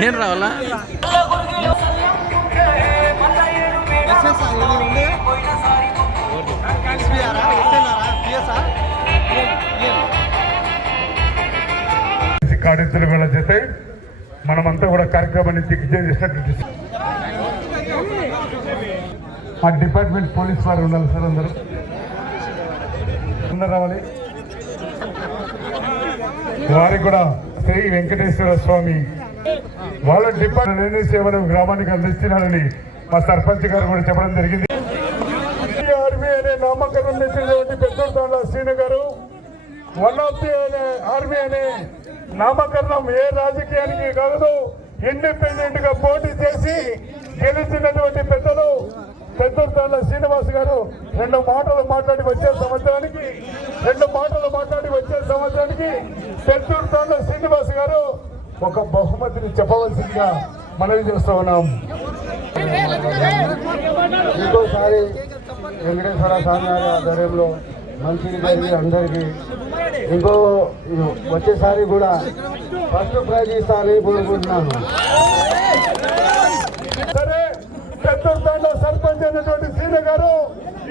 నేను రావాలా? కార్యక్రమాల కూడా జత మనమంతా కూడా కార్యక్రమాన్ని దిగ్విజయం చేసినట్టు మా డిపార్ట్మెంట్ పోలీస్ వారు ఉండాలి సార్. అందరూ రావాలి. వారికి కూడా శ్రీ వెంకటేశ్వర స్వామి వాళ్ళ డిపార్ట్మెంట్ సేవలు గ్రామానికి అందిస్తున్నారని మా సర్పంచ్ గారు కూడా చెప్పడం జరిగింది. ఆర్మీ అనే నామకరణం తెచ్చినటువంటి పెద్దోళ్ళ శ్రీను గారు 1 of the ఆర్మీ అనే నామకరణం ఏ రాజకీయానికి కాదు, ఇండిపెండెంట్ గా పోటీ చేసి గెలిచినటువంటి పెద్దలు పెద్దోళ్ళ శ్రీనివాస్ గారు 2 మాటలు మాట్లాడి వచ్చే సంవత్సరానికి పెద్దోళ్ళ శ్రీనివాస్ గారు ఒక బహుమతిని చెప్పవలసిందిగా మనవి చేస్తూ ఉన్నాం. ఇంకోసారి వెంకటేశ్వర స్వామి గారి ఆధ్వర్యంలో మంచిది జరిగి అందరికీ ఇంకో వచ్చేసారి కూడా ఫస్ట్ ప్రైజ్ ఇస్తానని కోరుకుంటున్నాను. సరే, పెద్దోళ్ళ సర్పంచ్ అయినటువంటి శ్రీను గారు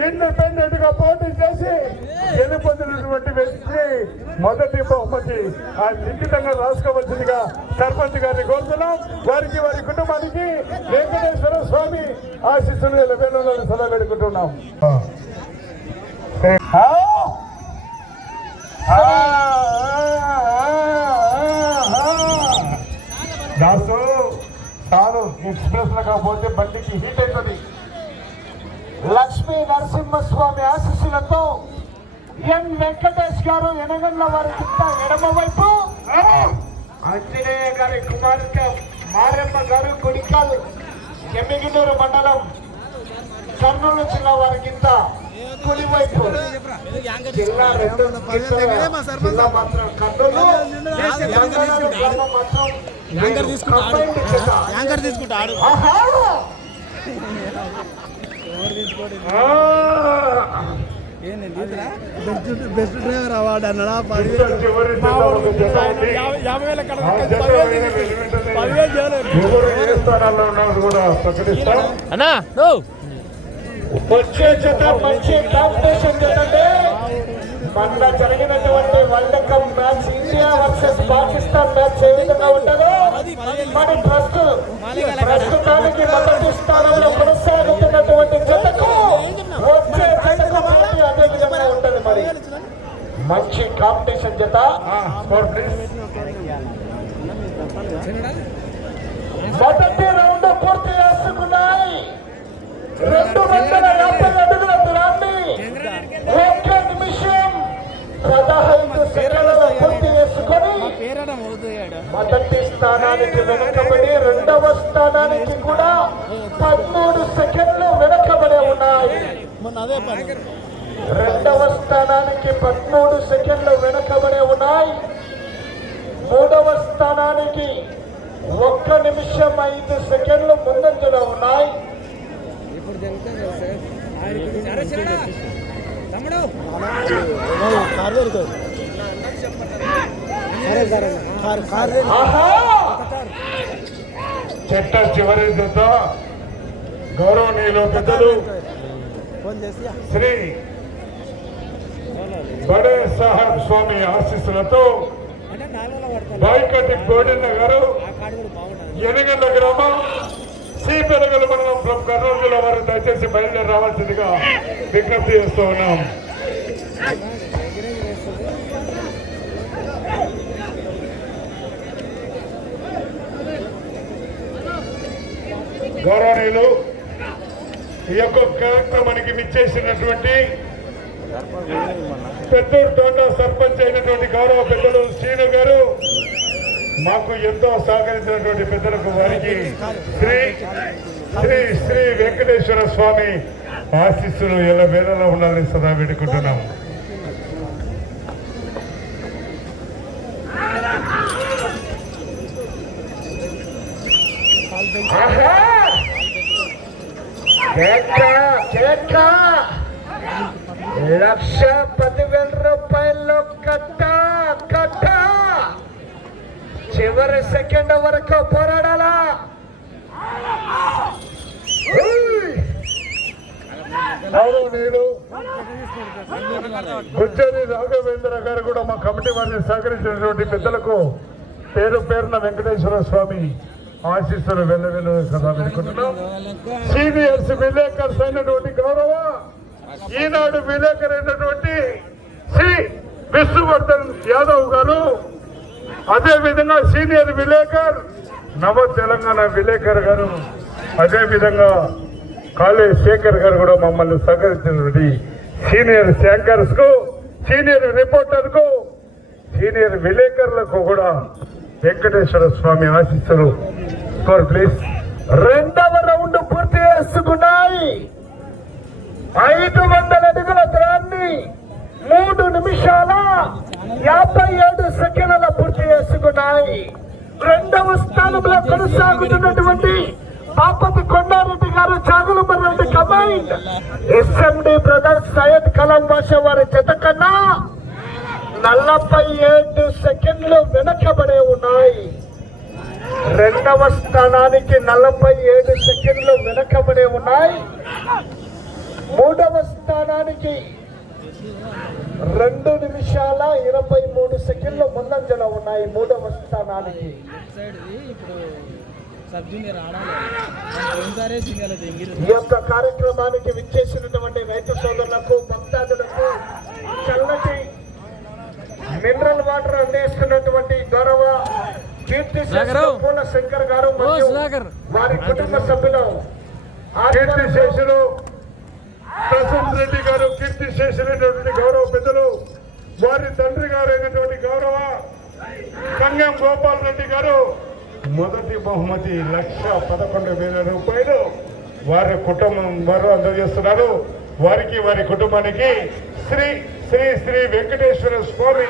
ఇండిపెండెంట్ గా పోటీ చేసి గెలుపొందినటువంటి వ్యక్తి మొదటి బహుమతి ఆ లిఖితంగా రాసుకోవలసిందిగా సర్పంచ్ గారిని కోరుతున్నాం. వారికి వారి కుటుంబానికి వెంకటేశ్వర స్వామి ఆశీస్సులు వేలలో సదా పెడుకుంటున్నాం. దాసు తాను ఎక్స్ప్రెస్ లో కాకపోతే బండికి హీట్ అవుతుంది. లక్ష్మీ నరసింహస్వామి ఆశీస్సులతో ఎన్ వెంకటేష్ గారు ఎనగండ్ల వారి కింద ఎడమ వైపు, ఆంజనేయ గారి కుమార్తె మారెమ్మ గారు కుడికాలు ఎమ్మిగినూరు మండలం కర్నూలు జిల్లా వారి కింద కుడివైపు, జిల్లా జిల్లా మాత్రం కర్నూలు తీసుకుంటాడు. బెస్ట్ డ్రైవర్ అవార్డు అన్నాడా? 10,000 అన్నా వచ్చే జత మంచి కాంపిటీషన్ జతండి. మొన్న జరిగినటువంటి world cup match India versus Pakistan match ఏ విధంగా ఉంటుందో మరి ప్రస్తుతానికి మొదటి స్థానంలో కొనసాగుతున్నటువంటి జతకు వచ్చే జతకు పోటీ అదే విధంగా ఉంటుంది. మరి మంచి కాంపిటీషన్ జత. మొదటి రౌండ్ పూర్తి చేసుకున్నాయి. 250 అడుగుల దూరాన్ని 1 నిమిషం 15 సెకండ్లలో పూర్తి చేసుకొని మొదటి స్థానానికి వెనుకబడి రెండవ స్థానానికి కూడా 13 సెకండ్లు వెనుకబడి ఉన్నాయి. రెండవ స్థానానికి 13 సెకండ్లు వెనుకబడి ఉన్నాయి. మూడవ స్థానానికి 1 నిమిషం 5 సెకండ్లు ముందంజలో ఉన్నాయి. చెట్ట చివరి జత గౌరవనీయులు పెద్దలు శ్రీ బడే సాహెబ్ స్వామి ఆశీస్సులతో బాయికట్టి గోడెన్న గారు ఎనగండ్ల గ్రామం శ్రీపెరగల మండలం ఫ్రమ్ కర్నూలు జిల్లా వారు దయచేసి బయలుదేరి రావాల్సిందిగా విజ్ఞప్తి చేస్తూ ఉన్నాం. గౌరవనీయులు ఈ యొక్క కార్యక్రమానికి విచ్చేసినటువంటి పెద్దూరు తోట సర్పంచ్ అయినటువంటి గౌరవ పెద్దలు శ్రీను గారు, మాకు ఎంతో సహకరించినటువంటి పెద్దలకు వారికి శ్రీ శ్రీ శ్రీ వెంకటేశ్వర స్వామి ఆశీస్సులు ఎలా వేళలో ఉండాలని సదా వేడుకుంటున్నాం. ₹1,10,000 కట్ట కట్ట చివరి సెకండ్ వరకు పోరాడాలా. గౌరవనీయులు గుజ్జరి రాఘవేంద్ర గారు కూడా మా కమిటీ వారిని సహకరించినటువంటి పెద్దలకు పేరు పేరున వెంకటేశ్వర స్వామి ఆశీస్సులు వెళ్ళవెళ్ళు కదా అనుకుంటున్నాం. సీనియర్స్ విలేకర్స్ అయినటువంటి గౌరవ ఈనాడు విలేకరు అయినటువంటి శ్రీ విష్ణువర్ధన్ యాదవ్ గారు, అదే విధంగా సీనియర్ విలేకర్ నవ తెలంగాణ విలేకర్ గారు, అదే విధంగా కాళే శేఖర్ గారు కూడా మమ్మల్ని సహకరించినటువంటి సీనియర్ యాంకర్స్ కు, సీనియర్ రిపోర్టర్ కు, సీనియర్ విలేకరులకు కూడా వెంకటేశ్వర స్వామి ఆశీస్సులు. ప్లీజ్. రెండవ రౌండ్ పూర్తి చేసుకున్నాయి. 500 అడుగుల దూరాన్ని 3 నిమిషాల 57 సెకండ్ల పూర్తి చేసుకున్నాయి. రెండవ స్థానంలో కొనసాగుతున్నటువంటి బాపతి కొండారెడ్డి గారు, చాగులమర్రెడ్డి కమైండ్, ఎస్ఎండి బ్రదర్స్ సయ్యద్ కలాం బాషా వారి జత కన్నా 47 సెకండ్లు వెనకబడే ఉన్నాయి. రెండవ స్థానానికి 47 సెకండ్లు వెనకబడే ఉన్నాయి. మూడవ స్థానానికి 2 నిమిషాల 23 సెకండ్లు ముందంజలో ఉన్నాయి. మూడవ స్థానానికి ఈ యొక్క కార్యక్రమానికి విచ్చేసినటువంటి రైతు సోదరులకు, భక్తాదులకు చల్లటి మినరల్ వాటర్ అందిస్తున్నటువంటి గౌరవ కీర్తి పూల శంకర్ గారు మరియు వారి కుటుంబ సభ్యులు, కీర్తి శేషులు ప్రసన్న రెడ్డి గారు, కీర్తి శేషులైనటువంటి గౌరవ పెద్దలు, వారి తండ్రి గారు అయినటువంటి గౌరవ కంగం గోపాల్ రెడ్డి గారు మొదటి బహుమతి 1,11,000 రూపాయలు వారి కుటుంబం వారు అందజేస్తున్నారు. వారికి వారి కుటుంబానికి శ్రీ శ్రీ శ్రీ వెంకటేశ్వర స్వామి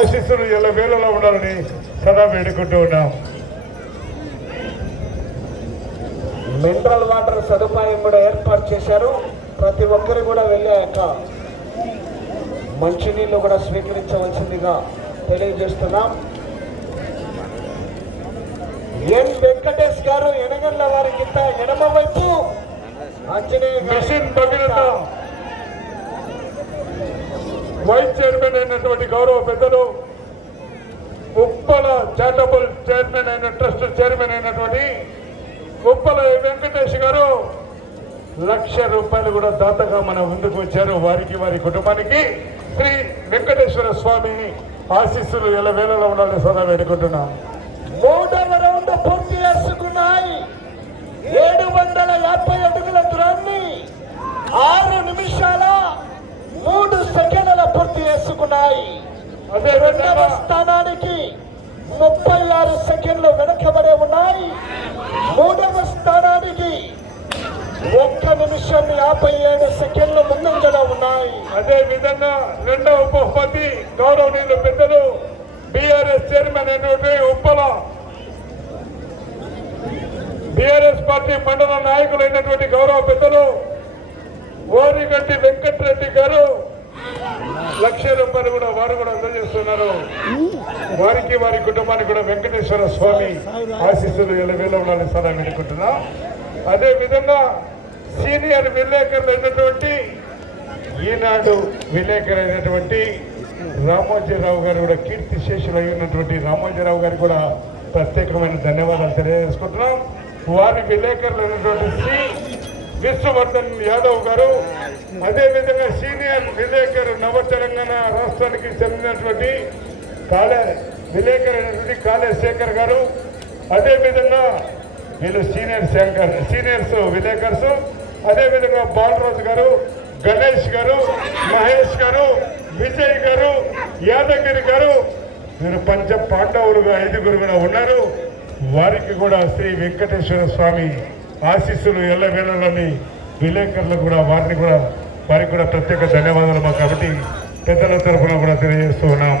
ఆశీస్సులు ఎల్లవేళలా ఉండాలని సదా వేడుకుంటూ ఉన్నాం. మినరల్ వాటర్ సదుపాయం కూడా ఏర్పాటు చేశారు. ప్రతి ఒక్కరు కూడా వెళ్ళాక మంచినీళ్ళు కూడా స్వీకరించవలసిందిగా తెలియజేస్తున్నాం. ఎన్ వెంకటేష్ గారు ఎనగండ్ల వారి కింద ఎడమ వైపు, Anjaneya mission Bhagiratha vice chairman అయినటువంటి గౌరవ పెద్దలు, ఉప్పల చారిటబుల్ చైర్మన్ అయిన ట్రస్ట్ చైర్మన్ అయినటువంటి ఉప్పల వెంకటేష్ గారు 1,00,000 రూపాయలు కూడా దాతగా మన ముందుకు వచ్చారు. వారికి వారి కుటుంబానికి శ్రీ వెంకటేశ్వర స్వామి ఆశీస్సులు ఎల్లవేళలా ఉండాలని సదా వేడుకుంటున్నాం. మూడవ రౌండ్ పూర్తి చేసుకున్నాయి. 750 అడుగుల దూరాన్ని 6 నిమిషాల 3 సెకండ్ల పూర్తి చేసుకున్నాయి. అదే రెండవ స్థానానికి 36 సెకండ్లు వెనకబడే ఉన్నాయి. మూడవ స్థానానికి 1 నిమిషం 57 సెకండ్లు ముందంజలో ఉన్నాయి. అదే విధంగా రెండవ బహుమతి గౌరవనీయులు పెద్దలు బీఆర్ఎస్ చైర్మన్ అయినటువంటి ఉప్పల బీఆర్ఎస్ పార్టీ మండల నాయకులైనటువంటి గౌరవ పెద్దలు ఓరిగంటి వెంకటరెడ్డి గారు 1,00,000 రూపాయలు కూడా వారు కూడా అందజేస్తున్నారు. వారికి వారి కుటుంబానికి కూడా వెంకటేశ్వర స్వామి ఆశీస్సులు ఎల్లవేళ ఉండాలని సదా వేడుకుంటున్నా. అదే విధంగా సీనియర్ విలేకరులు అయినటువంటి ఈనాడు విలేకరు అయినటువంటి రామోజీరావు గారు కూడా, కీర్తి శేషులు అయినటువంటి రామోజీరావు గారికి కూడా ప్రత్యేకమైన ధన్యవాదాలు తెలియజేసుకుంటున్నాం. వారి విలేకరులు అయినటువంటి శ్రీ విష్ణువర్ధన్ యాదవ్ గారు, అదేవిధంగా సీనియర్ విలేకరు నవ తెలంగాణ రాష్ట్రానికి చెందినటువంటి విలేకరు అయినటువంటి కాళే శేఖర్ గారు, అదేవిధంగా వీళ్ళు సీనియర్స్ విలేకర్స్, అదేవిధంగా బాలరాజు గారు, గణేష్ గారు, మహేష్ గారు, విజయ్ గారు, యాదగిరి గారు, వీరు పంచ పాండవులుగా 5గురు కూడా ఉన్నారు. వారికి కూడా శ్రీ వెంకటేశ్వర స్వామి ఆశీస్సులు ఎల్లవేళలని విలేకరులు కూడా వారికి కూడా ప్రత్యేక ధన్యవాదాలు మా కమిటీ పెద్దల తరఫున కూడా తెలియజేస్తూ ఉన్నాం.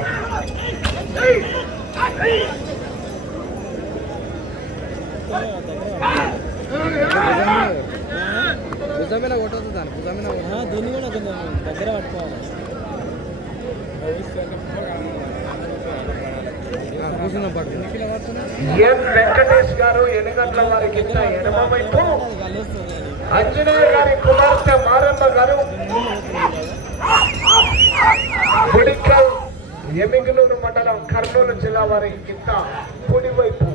దీన్ని కూడా దగ్గర పట్టుకోవాలి. ఎన్ వెంకటేష్ గారు ఎనుగండ్ల వారికి ఎడమ వైపు, ఆంజనేయ గారి కుమార్తె మారమ్మ గారు గుడికల్ ఎమిగనూరు మండలం కర్నూలు జిల్లా వారి కింద కుడివైపు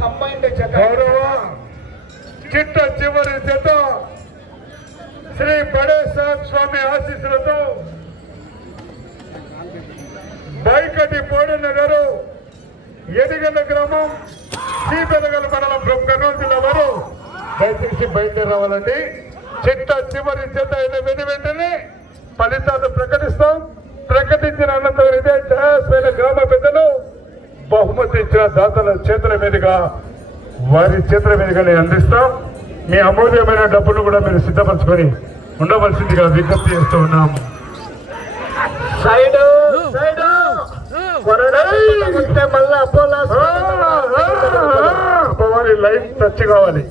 కంబైన్డ్ జత. చిట్ట చివరి జత శ్రీ బడేశ్వర స్వామి ఆశీస్సులతో బైకటి పోడన్న గారు ఎదిగన్న గ్రామం శ్రీపెదగల మండలం కర్నూలు జిల్లా వారు దయచేసి బయలుదేరి రావాలండి. చిట్ట చివరి జత అయిన వెంటనే ఫలితాలు ప్రకటిస్తాం. ప్రకటించిన అనంతరం ఇదే జయస్వైన గ్రామ పెద్దలు బహుమతి ఇచ్చిన దాతల చేతుల మీదుగా వారి చేతుల మీదుగానే అందిస్తాం. మీ అమూల్యమైన డబ్బును కూడా మీరు సిద్ధపరచుకొని ఉండవలసిందిగా విజ్ఞప్తి చేస్తూ ఉన్నాం. సైడ్ సైడ్ మళ్ళీ అపోవాలి లైన్ టచ్ కావాలి.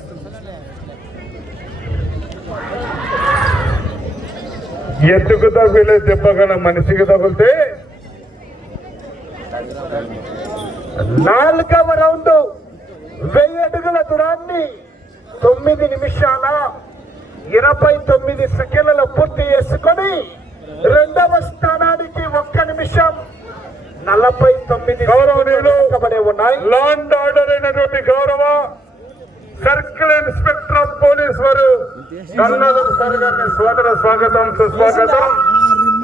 ఎత్తుకు తగిలే దెబ్బగల మనిషికి తగిలితే 4వ రౌండ్ 1000 అడుగుల దూరాన్ని 9 నిమిషాల 29 సెకండ్లలో పూర్తి చేసుకొని 2వ స్థానానికి 1 నిమిషం 49 గౌరవనీయులు ఉన్నాయి. లాండ్ ఆర్డర్ అయినటువంటి గౌరవ సర్కిల్ ఇన్స్పెక్టర్ ఆఫ్ పోలీస్ వారు కల్లాదర్ సార్ గారిని స్వాగతం సుస్వాగతం.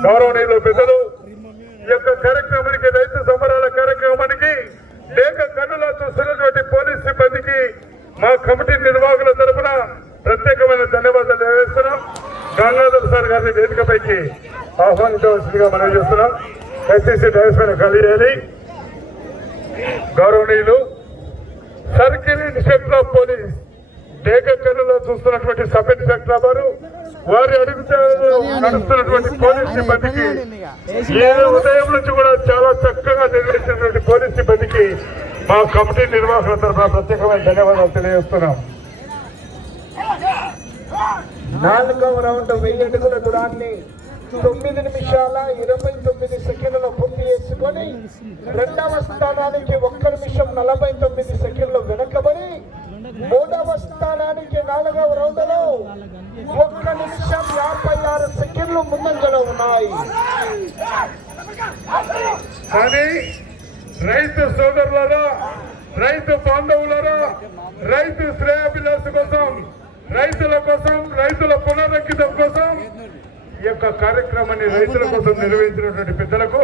గౌరవనీయులు పెద్దలు ఈ యొక్క కార్యక్రమానికి రైతు సంబరాల కార్యక్రమానికి లేక కన్నులా చూస్తున్నటువంటి పోలీస్ సిబ్బందికి మా కమిటీ నిర్వాహకుల తరఫున ప్రత్యేకమైన ధన్యవాదాలు తెలియజేస్తున్నాం. గంగాధర్ సార్ గారిని వేదికపైకి ఆహ్వానించవలసిందిగా మనం చేస్తున్నాం. దయచేసి డైస్ పైన ఖాళీ చేయాలి. గౌరవనీయులు సర్కిల్ ఇన్స్పెక్టర్ ఆఫ్ పోలీస్ డేకల్లో చూస్తున్నటువంటి సబ్ ఇన్స్పెక్టర్ వారు వారి అడుగుతూ నడుస్తున్నటువంటి పోలీస్ సిబ్బందికి ఉదయం నుంచి కూడా చాలా చక్కగా నిర్వహించినటువంటి పోలీస్ సిబ్బందికి మా కమిటీ నిర్వాహకుల తరఫున ప్రత్యేకమైన ధన్యవాదాలు తెలియజేస్తున్నాం. 4వ రౌండ్ 1000 అడుగుల దూరాన్ని 9 నిమిషాల 29 సెకండ్లలో పూర్తి చేసుకొని 2వ స్థానానికి 1 నిమిషం 49 సెకండ్లు వెనకబడి 3వ స్థానానికి 4వ రౌండ్లో 1 నిమిషం 56 సెకండ్లు ముందంజలో ఉన్నాయి. కానీ రైతు సోదరులారా, రైతు బాంధవులారా, రైతు శ్రేయాభిలాష కోసం, రైతుల కోసం, రైతుల పునరంకితం కోసం ఈ యొక్క కార్యక్రమాన్ని రైతుల కోసం నిర్వహించినటువంటి పెద్దలకు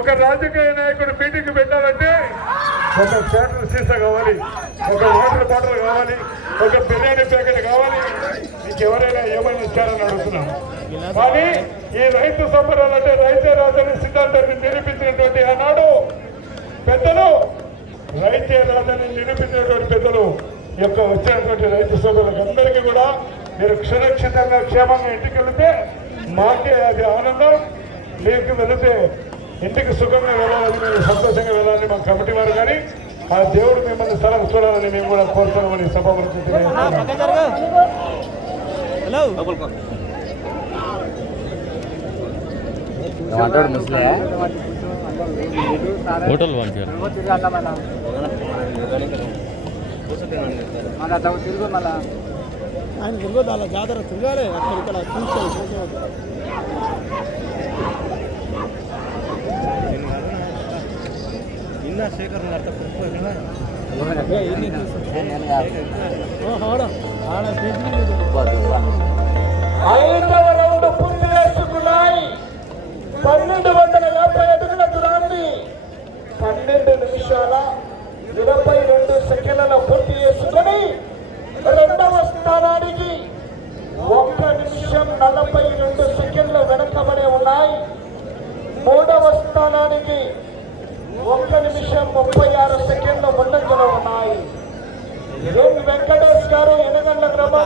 ఒక రాజకీయ నాయకుడు మీటింగ్ పెట్టాలంటే ఒక శాటర్ సీసా కావాలి, ఒక వాటర్ బాటిల్ కావాలి, ఒక బిర్యానీ ప్యాకెట్ కావాలి. మీకు ఎవరైనా ఏమైనా ఇచ్చారని అడుగుతున్నాం. కానీ ఈ రైతు సంబరాలంటే రైతే రాజని సిద్ధాంతాన్ని నిరూపించినటువంటి ఆనాడు పెద్దలు, రైతే రాజని నిరూపించినటువంటి పెద్దలు యొక్క వచ్చినటువంటి రైతు సోదరులకు అందరికీ కూడా మీరు సురక్షితంగా క్షేమంగా ఇంటికి వెళితే మాకే అది ఆనందం, మీకు వెళితే ఇంటికి సుఖంగా వెళ్ళాలని, మీరు సంతోషంగా వెళ్ళాలని మా కమిటీ వారు కానీ ఆ దేవుడు మిమ్మల్ని స్థలం చూడాలని మేము కూడా కోరుతున్నామని సభాపతి ఆయన తిరగదు, అలా జాతర తిరగాలి. అక్కడ ఇక్కడ చూసుకోవాలి. నిన్న శేఖర్ ఐదవ రౌండ్ పూర్తి చేసుకున్నాయి. 1250 అడుగుల దూరాన్ని 12 నిమిషాల 22 సెకండ్లలో పూర్తి చేసుకొని 2వ స్థానానికి 1 నిమిషం 42 సెకండ్లు వెనకబడి ఉన్నాయి. 3వ స్థానానికి 1 నిమిషం 36 సెకండ్లు ముందంజలో ఉన్నాయి. ఎన్ వెంకటేష్ గారు ఎనగండ్ల గ్రామం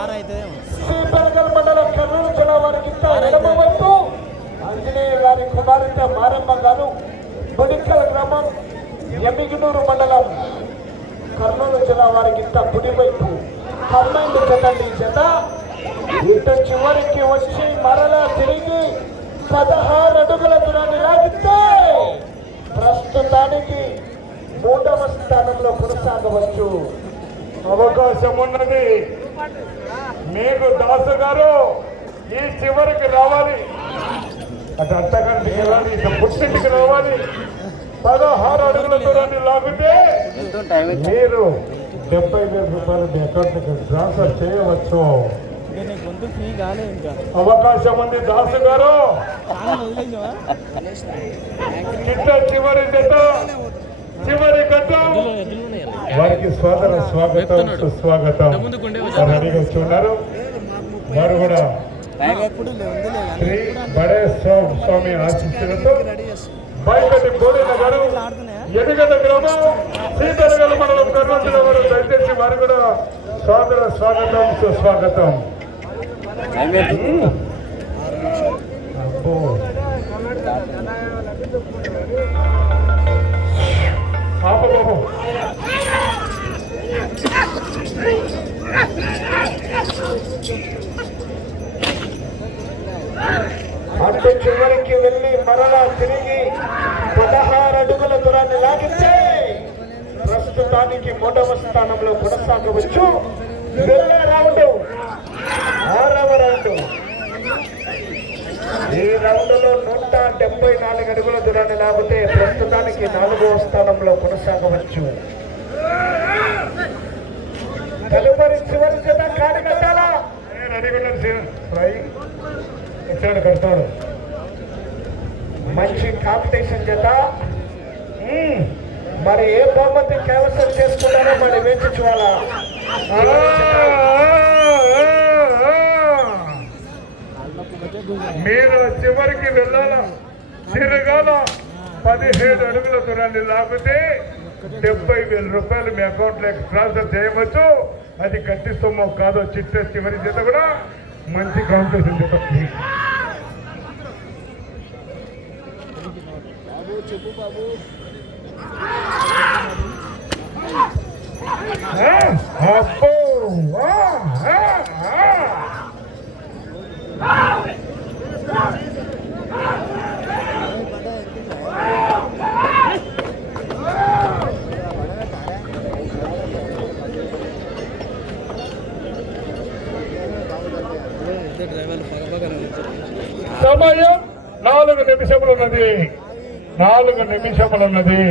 శ్రీపెరగల్ మండలం కర్నూలు జిల్లా వారికి ఎడమ వైపు, ఆంజనేయ గారి కుమార్తె మారమ్మ గారు బుడికల్ గ్రామం ఎమిగనూరు మండలం కర్నూలు జిల్లా వారికి కుడివైపు. కంబైన్డ్ జతండి జత ఇటు చివరికి వచ్చి మరలా తిరిగి 16 అడుగుల దూరాన్ని లాగితే ప్రస్తుతానికి మూడవ స్థానంలో కొనసాగవచ్చు. అవకాశం ఉన్నది మీకు. దాసు గారు ఈ చివరికి రావాలి, అటు అత్తగారికి వెళ్ళాలి, ఇటు పుట్టింటికి రావాలి. 16 అడుగుల దూరాన్ని లాగితే మీరు 70,000 రూపాయలు మీ అకౌంట్కి ట్రాన్స్ఫర్ చేయవచ్చు. అవకాశం ఉంది దాసు గారు. చిట్ట చివరి జత, చివరి ఘట్టం వారికి స్వాగతం సుస్వాగతం. రెడీగా వచ్చి ఉన్నారు. వారు కూడా శ్రీ బడే స్వామి ఆశీస్సులతో బయటటి బోడిన గారు, ఎనుగడ గ్రామం, సీతరగల మండలం, కర్నూలు జిల్లా వారు. దయచేసి వారు కూడా స్వాగతం సుస్వాగతం. అబ్బో బాబు అటు చివరికి వెళ్ళి మరలా తిరిగి 16 అడుగుల దూరాన్ని లాగితే ప్రస్తుతానికి మూడవ స్థానంలో కొనసాగవచ్చు. వెళ్ళే రౌండ్ 6వ రౌండ్. ఈ రౌండ్ లో 174 అడుగుల దూరాన్ని లాగితే ప్రస్తుతానికి 4వ స్థానంలో కొనసాగవచ్చు. తదుపరి చివరి జత కాడి కట్టాలా? కడతాడు. మంచి కాంపిటీషన్ జత. మరి ఏ బహుమతి కైవసం చేసుకుంటారో మరి వేచి చూడాలా. మీరు చివరికి వెళ్ళాలా, తిరగాల. 17 అడుగుల దూరాన్ని లాగితే 70,000 రూపాయలు మీ అకౌంట్లోకి ట్రాన్స్ఫర్ చేయవచ్చు. అది గట్టి సొమ్ము కాదో. చివరి జత కూడా మంచి కాంపిటీషన్ జత. చెప్పు బాబు. సమయం 4 నిమిషములు ఉన్నది. 4 నిమిషములు ఉన్నది.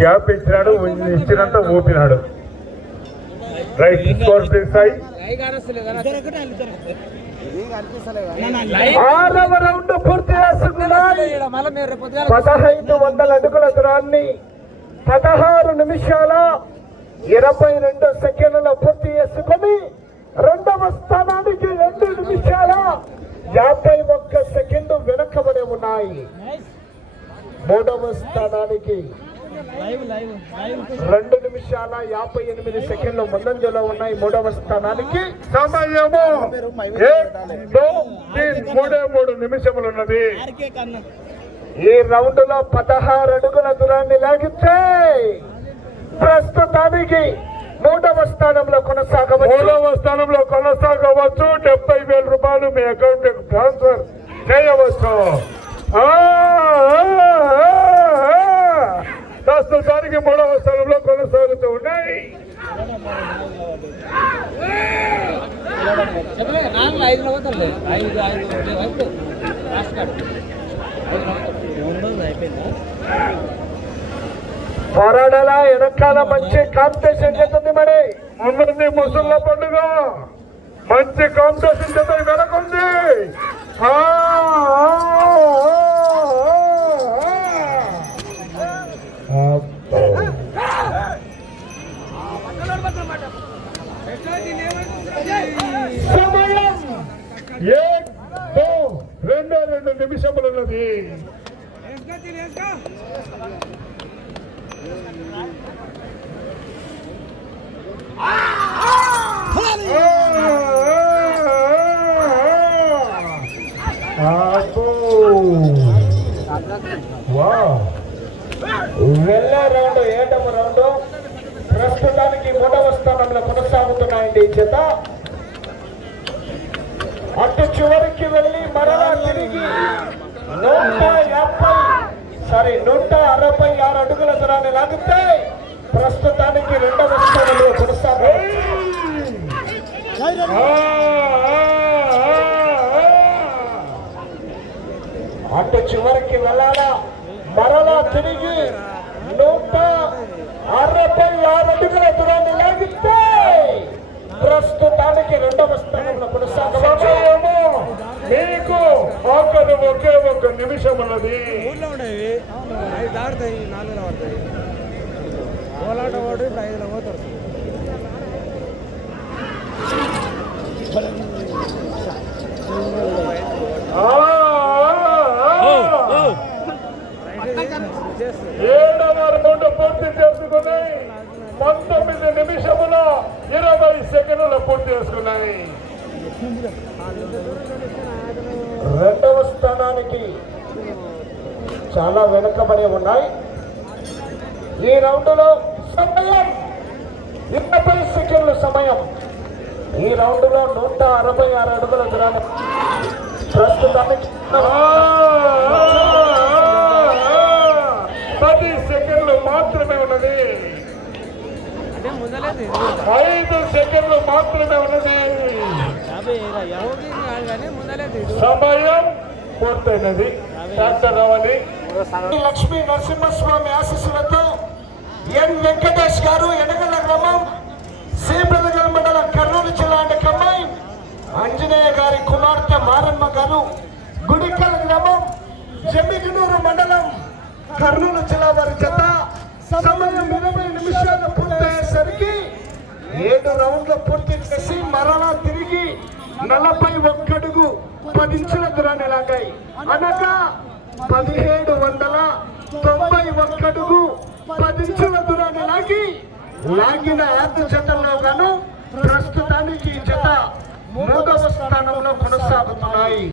గ్యాప్ ఇచ్చినాడు, ఇచ్చినంత ఊపినాడు. Right score please Sai. 6వ రౌండ్ పూర్తి చేసుకున్నాయి. 1500 అడుగుల దూరాన్ని 16 నిమిషాల 22 సెకండ్లలో పూర్తి చేసుకుని 2వ స్థానానికి 2 నిమిషాల 51 సెకండ్ వెనకబడి ఉన్నాయి. 3వ స్థానానికి 2 నిమిషాల 58 సెకండ్లు ముందంజలో ఉన్నాయి. 3వ స్థానానికి సమయము 3 నిమిషములు ఉన్నది. ఈ రౌండ్ లో 16 అడుగుల దూరాన్ని లాగితే ప్రస్తుతానికి 3వ స్థానంలో కొనసాగవచ్చు. 70,000 రూపాయలు మీ అకౌంట్ ట్రాన్స్ఫర్ చేయవచ్చు. ప్రస్తుతానికి 3వ స్థానంలో కొనసాగుతూ ఉన్నాయి. పోరాడాల వెనకాల మంచి కాంపిటీషన్ చేస్తుంది. మరి అందరినీ ముసుళ్ళ పండుగ మంచి కాంపిటీషన్ చేత వెనకుంది. సమయం 2 నిమిషములు ఉన్నది. వెళ్ళే రౌండ్ 7వ రౌండ్ ప్రస్తుతానికి 3వ స్థానంలో కొనసాగుతున్నాయండి ఈ జత. అటు చివరికి వెళ్ళి మరలా తిరిగి 166 అడుగుల దూరాన్ని లాగితే ప్రస్తుతానికి 2వ స్థానంలో కొనసాగాయి. అటు చివరికి వెళ్ళాలా మరలా తిరిగి 166 అడుగుల దూరాన్ని లాగితే ప్రస్తుతానికి 2వ స్థానంలో కొనసాగవచ్చు. మీకు ఆఖరు ఒకే ఒక నిమిషం ఉన్నది. ఊళ్ళో ఉండేవి 5 దాడుతాయి 4 పడతాయి. ఓలాట వాడు 5 పోతారు. ఏడవ రౌండ్ పూర్తి చేసుకుని 19 నిమిషముల 20 సెకండ్లు పూర్తి చేసుకున్నాయి. 2వ స్థానానికి చాలా వెనుకబడి ఉన్నాయి. ఈ రౌండ్లో సమయం 20 సెకండ్లు సమయం. ఈ రౌండ్లో 166 అడుగుల దూరాన్ని ప్రస్తుతానికి 10 సెకండ్లు మాత్రమే ఉన్నది. 5 సెకండ్లు మాత్రమే ఉన్నది. సమయం పూర్తయినది. డాక్టర్ రావాలి. లక్ష్మీ నరసింహస్వామి ఆశీస్సులతో ఎన్ వెంకటేష్ గారు ఎనగల గ్రామం శ్రీప్రదగల్ మండలం కర్నూలు జిల్లా కమ్మాయి ఆంజనేయ గారి కుమార్తె మారమ్మ గారు గుడికల్ గ్రామం జమ్మిగునూరు మండలం కర్నూలు జిల్లా వారి జత. సమయం 20 నిమిషాలు పూర్తయ్యేసరికి 7 రౌండ్లు పూర్తి చేసి మరలా తిరిగి 41 అడుగు 10 ఇంచుల దూరాన్ని లాగాయి. అనగా 1791 అడుగు 10 ఇంచుల దూరాన్ని లాగిన 5 జతల్లో గాను ప్రస్తుతానికి ఈ జత 3వ స్థానంలో కొనసాగుతున్నాయి.